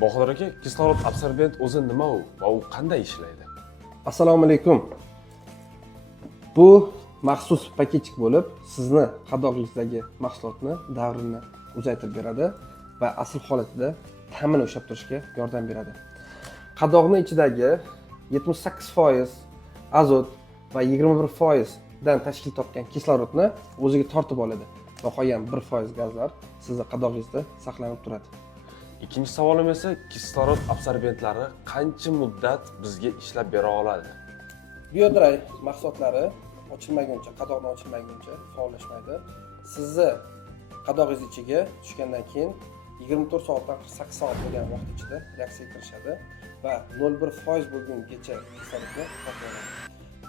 Bahodir aka, kislorod absorbent o'zi nima u va u qanday ishlaydi? Assalomu alaykum. Bu maxsus paketchik bo'lib, sizni qadoqingizdagi mahsulotni davrini uzaytirib beradi va asl holatida ta'mini ushlab turishga yordam beradi. Qadoqni ichidagi 78% azot va 21% dan tashkil topgan kislorodni o'ziga tortib oladi va qolgan 1% gazlar sizni qadoqingizda saqlanib turadi. Ikkinchi savolim esa kislorod absorbentlari qancha muddat bizga ishlab bera oladi? Biodray mahsulotlari ochilmaguncha, qadoqdan ochilmaguncha faollashmaydi. Sizni qadoqingiz ichiga tushgandan keyin 24 soatdan 48 soat bo'lgan vaqt ichida reaksiyaga kirishadi va 0,1% bo'lgungacha kislorodni saqlaydi.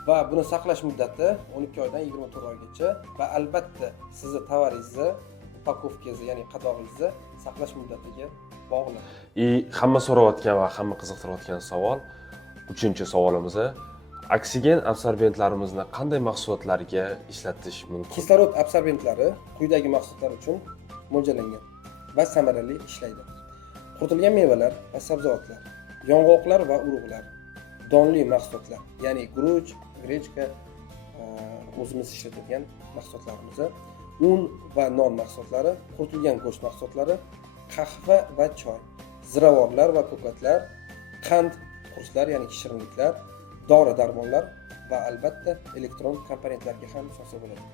Va buni saqlash muddati 12 oydan 24 oygacha va albatta sizni tovaringizni, upakovkangizni, ya'ni qadoqingizni saqlash muddatiga bog'liq. Hamma so'rayotgan va hamma qiziqtirayotgan savol, uchinchi savolimiz: oksigen absorbentlarimizni qanday mahsulotlarga ishlatish mumkin? Kislorod absorbentlari quyidagi mahsulotlar uchun mo'ljallangan va samarali ishlaydi. Quritilgan mevalar va sabzavotlar, yong'oqlar va urug'lar, donli mahsulotlar, ya'ni guruch, grechka, o'zimiz ishlatadigan mahsulotlarimiz, un va non mahsulotlari, quritilgan go'sht mahsulotlari, qahva va choy, ziravorlar va ko'katlar, qand qurslar, ya'ni shirinliklar, dori-darmonlar va albatta elektron komponentlarga ham asos bo'ladi.